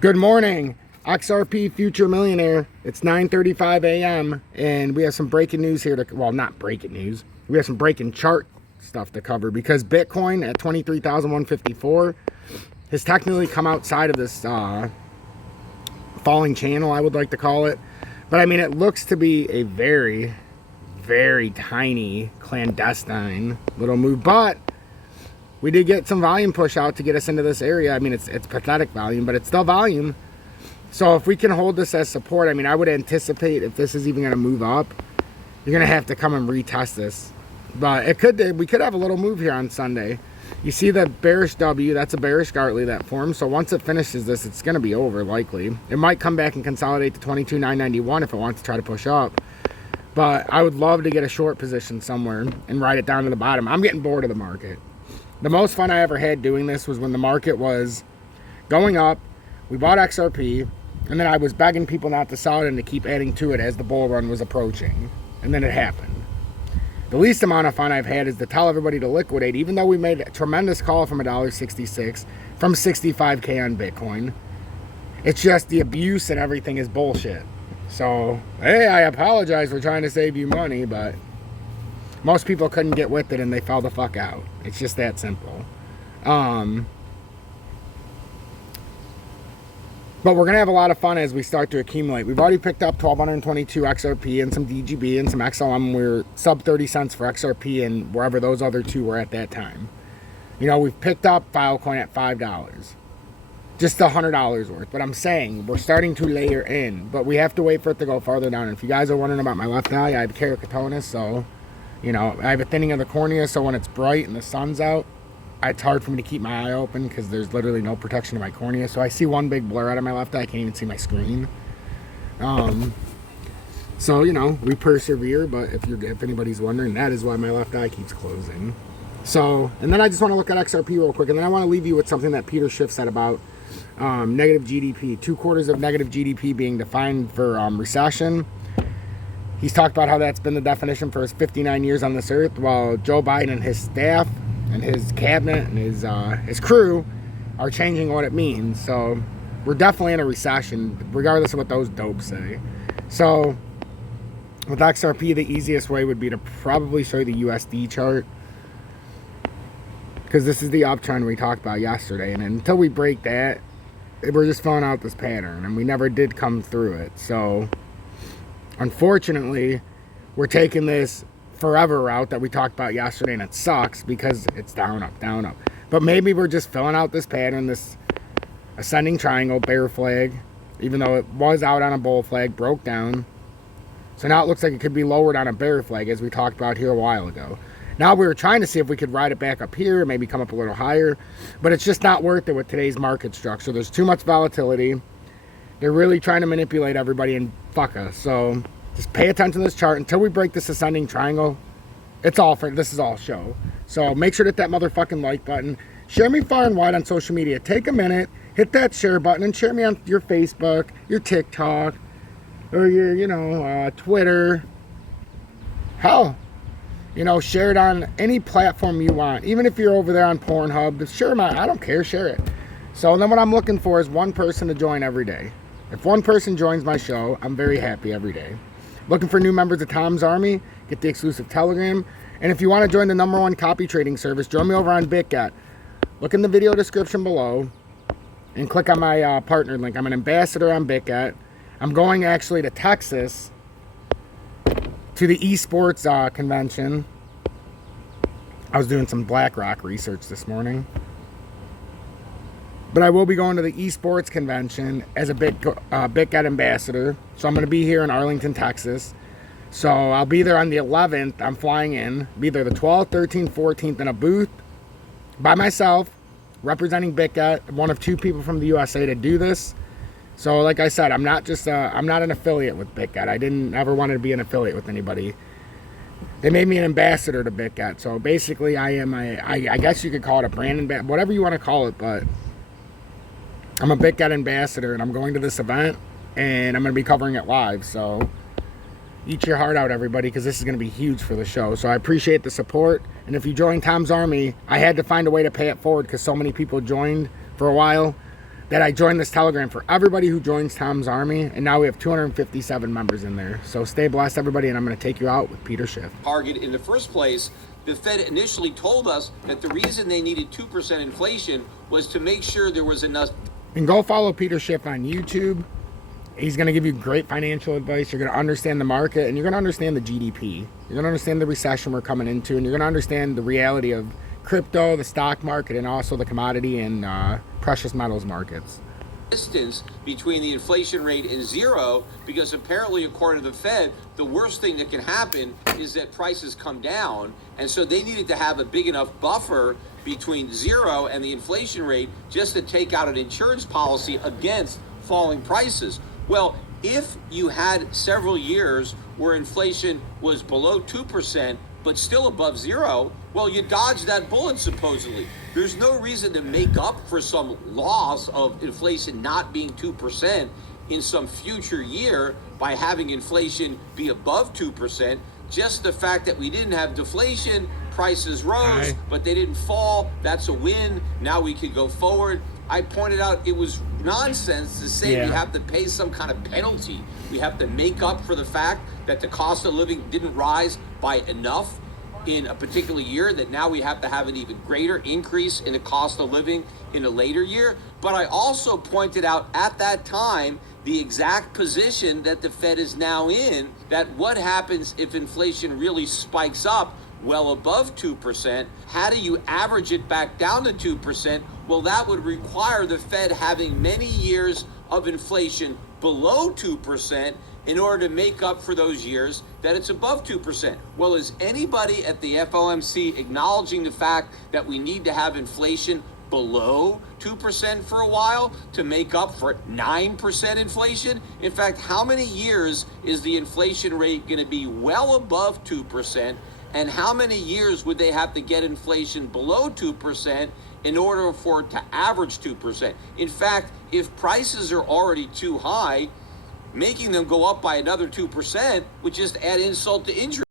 Good morning, XRP Future Millionaire. It's 9:35 a.m. and we have some breaking news here well, not breaking news. We have some breaking chart stuff to cover because Bitcoin at 23,154 has technically come outside of this falling channel, I would like to call it. But I mean, it looks to be a very, very tiny clandestine little move, but we did get some volume push out to get us into this area. I mean, it's pathetic volume, but it's still volume. So if we can hold this as support, I mean, I would anticipate if this is even going to move up, you're going to have to come and retest this. But we could have a little move here on Sunday. You see the bearish W, that's a bearish Gartley that formed. So once it finishes this, it's going to be over likely. It might come back and consolidate to 22,991 if it wants to try to push up. But I would love to get a short position somewhere and ride it down to the bottom. I'm getting bored of the market. The most fun I ever had doing this was when the market was going up. We bought XRP, and then I was begging people not to sell it and to keep adding to it as the bull run was approaching. And then it happened. The least amount of fun I've had is to tell everybody to liquidate, even though we made a tremendous call from $1.66, from 65K on Bitcoin. It's just the abuse and everything is bullshit. So, hey, I apologize for trying to save you money, but most people couldn't get with it and they fell the fuck out. It's just that simple. But we're going to have a lot of fun as we start to accumulate. We've already picked up 1,222 XRP and some DGB and some XLM. We're sub 30 cents for XRP and wherever those other two were at that time. You know, we've picked up Filecoin at $5. Just $100 worth. But I'm saying we're starting to layer in. But we have to wait for it to go farther down. And if you guys are wondering about my left eye, I have keratoconus, so you know, I have a thinning of the cornea, so when it's bright and the sun's out, it's hard for me to keep my eye open because there's literally no protection to my cornea. So I see one big blur out of my left eye. I can't even see my screen. So, you know, we persevere, but if anybody's wondering, that is why my left eye keeps closing. So, and then I just want to look at XRP real quick, and then I want to leave you with something that Peter Schiff said about negative GDP. 2 quarters of negative GDP being defined for recession. He's talked about how that's been the definition for his 59 years on this earth, while Joe Biden and his staff and his cabinet and his crew are changing what it means. So we're definitely in a recession, regardless of what those dopes say. So with XRP, the easiest way would be to probably show you the USD chart, because this is the uptrend we talked about yesterday. And until we break that, we're just filling out this pattern, and we never did come through it. So unfortunately, we're taking this forever route that we talked about yesterday, and it sucks because it's down, up, down, up. But maybe we're just filling out this pattern, this ascending triangle, bear flag, even though it was out on a bull flag, broke down. So now it looks like it could be lowered on a bear flag, as we talked about here a while ago. Now we were trying to see if we could ride it back up here, maybe come up a little higher, but it's just not worth it with today's market structure. There's too much volatility. They're really trying to manipulate everybody and fuck us. So just pay attention to this chart until we break this ascending triangle. This is all show. So make sure to hit that motherfucking like button. Share me far and wide on social media. Take a minute, hit that share button, and share me on your Facebook, your TikTok, or your, Twitter. Hell, share it on any platform you want. Even if you're over there on Pornhub, share I don't care, share it. So then what I'm looking for is one person to join every day. If one person joins my show, I'm very happy every day. Looking for new members of Tom's Army, get the exclusive Telegram. And if you want to join the #1 copy trading service, join me over on BITGET. Look in the video description below and click on my partner link. I'm an ambassador on BITGET. I'm going actually to Texas to the esports convention. I was doing some BlackRock research this morning. But I will be going to the esports convention as a BitGet ambassador. So I'm going to be here in Arlington, Texas. So I'll be there on the 11th. I'm flying in. Be there the 12th, 13th, 14th in a booth by myself, representing BitGet. One of 2 people from the USA to do this. So like I said, I'm not an affiliate with BitGet. I didn't ever want to be an affiliate with anybody. They made me an ambassador to BitGet. So basically I am I guess you could call it a brand ambassador, whatever you want to call it, but I'm a BitGet ambassador, and I'm going to this event, and I'm going to be covering it live. So eat your heart out, everybody, because this is going to be huge for the show. So I appreciate the support. And if you join Tom's Army, I had to find a way to pay it forward because so many people joined for a while. that I joined this Telegram for everybody who joins Tom's Army, and now we have 257 members in there. So stay blessed, everybody, and I'm going to take you out with Peter Schiff. Target in the first place. The Fed initially told us that the reason they needed 2% inflation was to make sure there was enough. And go follow Peter Schiff on YouTube. He's going to give you great financial advice. You're going to understand the market, and you're going to understand the GDP. You're going to understand the recession we're coming into, and you're going to understand the reality of crypto, the stock market, and also the commodity and precious metals markets. Distance between the inflation rate and zero, because apparently, according to the Fed, the worst thing that can happen is that prices come down, and so they needed to have a big enough buffer between zero and the inflation rate just to take out an insurance policy against falling prices. Well, if you had several years where inflation was below 2% but still above zero, well, you dodged that bullet, supposedly. There's no reason to make up for some loss of inflation not being 2% in some future year by having inflation be above 2%. Just the fact that we didn't have deflation, prices rose, but they didn't fall. That's a win. Now we can go forward. I pointed out it was nonsense to say we have to pay some kind of penalty. We have to make up for the fact that the cost of living didn't rise by enough in a particular year, that now we have to have an even greater increase in the cost of living in a later year. But I also pointed out at that time the exact position that the Fed is now in, that what happens if inflation really spikes up well above 2%? How do you average it back down to 2%? Well, that would require the Fed having many years of inflation below 2% in order to make up for those years that it's above 2%. Well, is anybody at the FOMC acknowledging the fact that we need to have inflation below 2% for a while to make up for 9% inflation? In fact, how many years is the inflation rate going to be well above 2%? And how many years would they have to get inflation below 2% in order for it to average 2%? In fact, if prices are already too high, making them go up by another 2% would just add insult to injury.